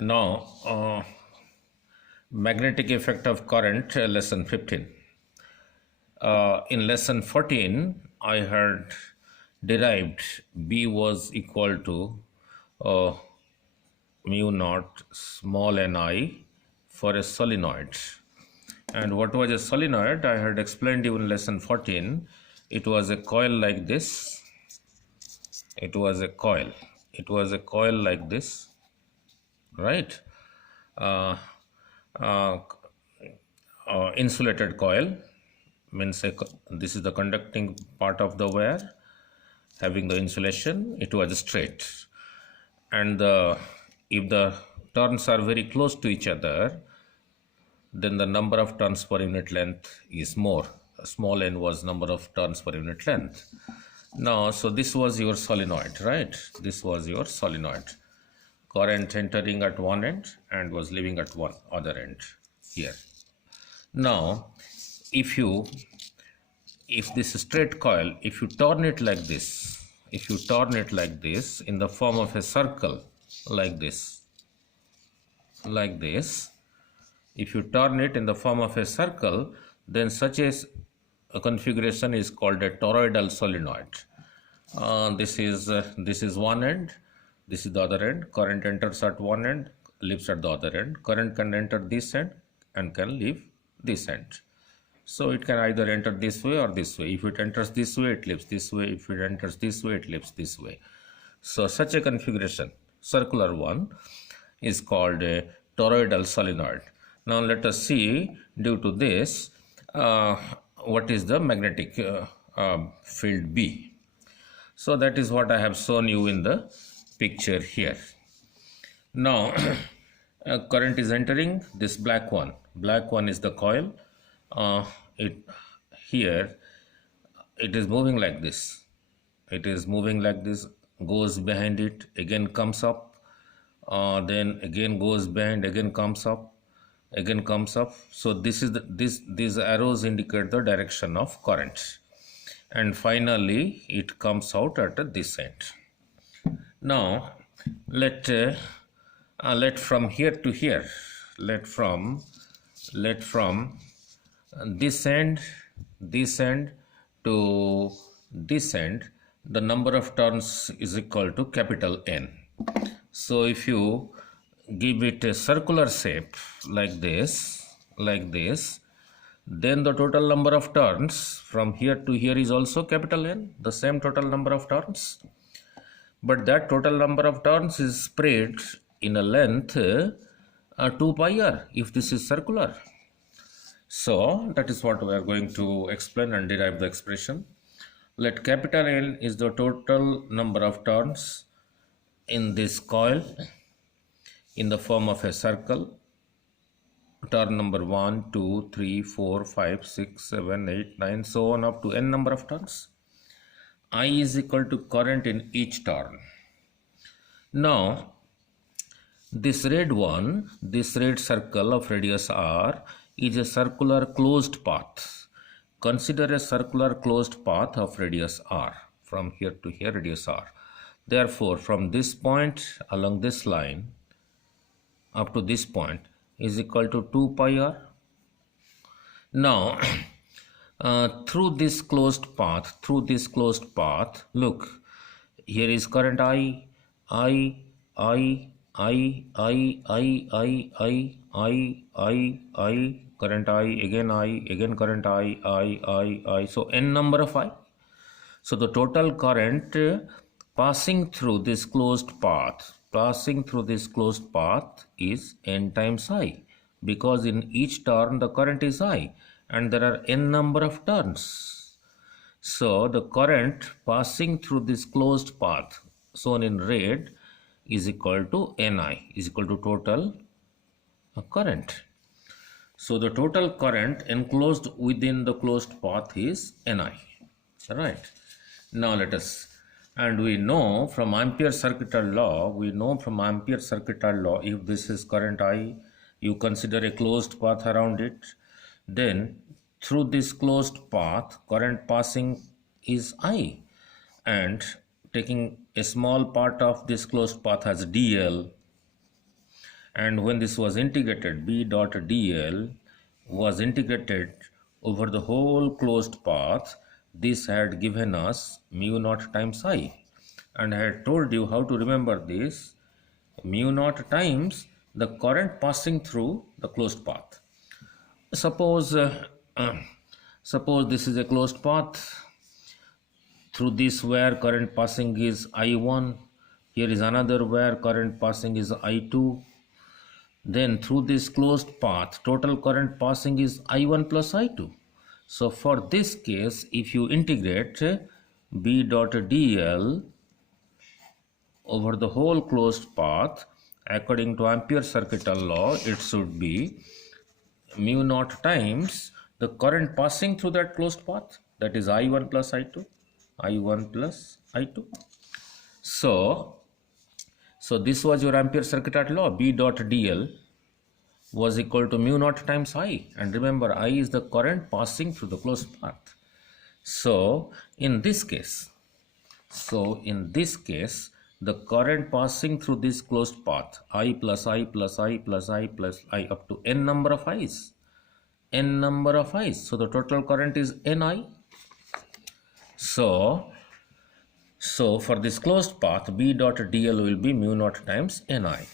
Now, magnetic effect of current, lesson 15. In lesson 14, I had derived B was equal to uh, mu naught small ni for a solenoid. And what was a solenoid? I had explained you in lesson 14. It was a coil like this. It was a coil. It was a coil like this, right? Uh, uh, Insulated coil means this is the conducting part of the wire having the insulation. It was straight, and if the turns are very close to each other, then the number of turns per unit length is more. Small n was number of turns per unit length. Now, so this was your solenoid, right? This was your solenoid. Current entering at one end and was leaving at one other end here. Now, if this straight coil, if you turn it like this, in the form of a circle like this, if you turn it in the form of a circle, then such a configuration is called a toroidal solenoid. This is one end, this is the other end. Current enters at one end, leaves at the other end. Current can enter this end and can leave this end. So it can either enter this way or this way. If it enters this way, it leaves this way. If it enters this way, it leaves this way. So such a configuration, circular one, is called a toroidal solenoid. Now let us see, due to this, what is the magnetic field B. So that is what I have shown you in the picture here. Now current is entering this black one. Black one is the coil. Here it is moving like this. It is moving like this, goes behind it, again comes up, then again goes behind, again comes up, again comes up. So this is these arrows indicate the direction of current, and finally it comes out at this end. Now let from here to here, let from this end to this end, the number of turns is equal to capital N. So if you give it a circular shape like this, then the total number of turns from here to here is also capital N, the same total number of turns. But that total number of turns is spread in a length 2 pi r if this is circular. So that is what we are going to explain and derive the expression. Let capital N is the total number of turns in this coil in the form of a circle. Turn number 1, 2, 3, 4, 5, 6, 7, 8, 9, so on up to n number of turns. I is equal to current in each turn. Now, this red one, this red circle of radius r is a circular closed path. Consider a circular closed path of radius r, from here to here radius r. Therefore, from this point along this line up to this point is equal to 2 pi r. Now, through this closed path, look, here is current I, current I, again current I, so n number of I. So the total current passing through this closed path, is n times I, because in each turn the current is I and there are n number of turns. So the current passing through this closed path shown in red is equal to Ni, is equal to total current. So the total current enclosed within the closed path is Ni, right? Now let us, and we know from Ampere circuital law, if this is current I, you consider a closed path around it, then through this closed path current passing is I, and taking a small part of this closed path as dl, And when this was integrated, B dot dl was integrated over the whole closed path, this had given us mu naught times I. And I had told you how to remember this. Mu naught times the current passing through the closed path. Suppose, suppose this is a closed path. Through this where current passing is I1. Here is another where current passing is I2. Then through this closed path, total current passing is I1 plus I2. So for this case, if you integrate B dot dl over the whole closed path, according to Ampere circuital law, it should be mu naught times the current passing through that closed path, that is I1 plus I2, I1 plus I2. So this was your Ampere circuital law. B dot dl was equal to mu naught times I. And remember, I is the current passing through the closed path. So in this case, the current passing through this closed path, I plus I plus I plus I plus I up to n number of I's. N number of I's. So the total current is Ni. So for this closed path, B dot dl will be mu naught times Ni.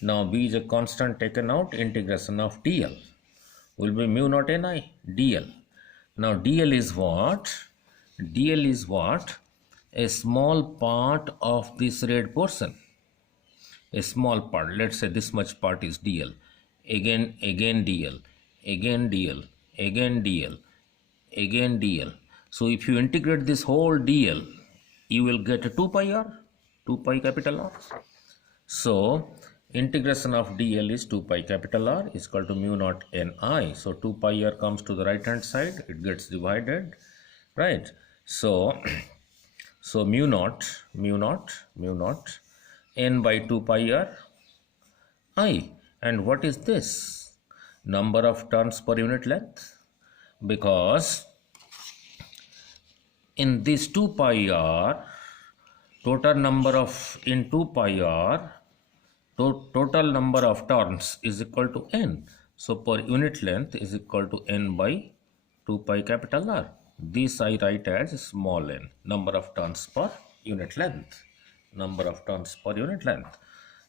Now B is a constant taken out, integration of dl will be mu naught Ni dl. Now dl is what? dl is what? A small part of this red portion. A small part, let's say this much part is dl. Again dl, again dl, again dl, again dl. So if you integrate this whole dl, you will get a 2 pi r, 2 pi capital R. So integration of dl is 2 pi capital R is equal to mu naught Ni. So 2 pi r comes to the right hand side, it gets divided, right? So mu naught n by 2 pi r I. And what is this? Number of turns per unit length. Because in this 2 pi r, total number of, in 2 pi r, total number of turns is equal to n. So per unit length is equal to n by 2 pi capital R. This I write as small n, number of turns per unit length. Number of turns per unit length.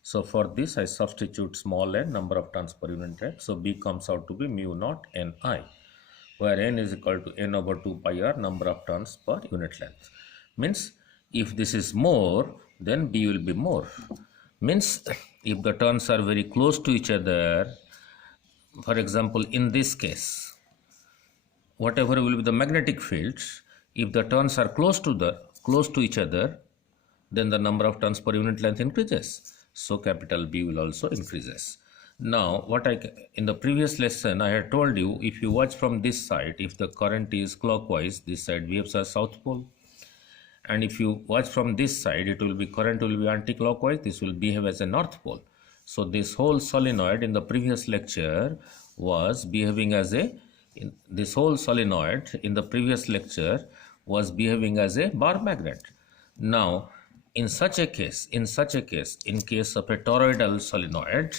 So for this I substitute small n, number of turns per unit length. So B comes out to be mu naught Ni, where n is equal to n over 2 pi r, number of turns per unit length. Means if this is more, then B will be more. Means if the turns are very close to each other, for example in this case, whatever will be the magnetic fields, if the turns are close to each other, then the number of turns per unit length increases. So capital B will also increases. Now in the previous lesson I had told you, if you watch from this side, if the current is clockwise, this side behaves as south pole. And if you watch from this side, current will be anti-clockwise, this will behave as a north pole. So this whole solenoid in the previous lecture was behaving as a, this whole solenoid in the previous lecture was behaving as a bar magnet. Now in case of a toroidal solenoid,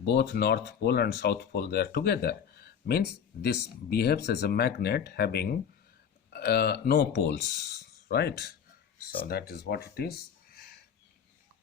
both north pole and south pole they are together, means this behaves as a magnet having no poles, right? So that is what it is.